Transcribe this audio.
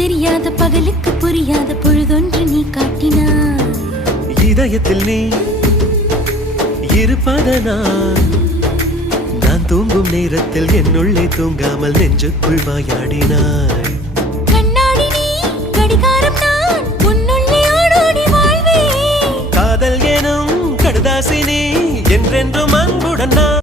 தெரியாத பகலுக்கு புரியாத பொழுதொன்று நீ காட்டினாய். இதயத்தில் நீ இருப்பதனால் நான் தூங்கும் நேரத்தில் என்னுள்ளே தூங்காமல் நெஞ்சுக்குள் வாயாடினாய். கண்ணாடி நீ கடிகாரம் நான் உன்னுள்ளே ஓடோடி வாழ்வே. காதல் எனும் கடுதாசி நீ என்றென்றும்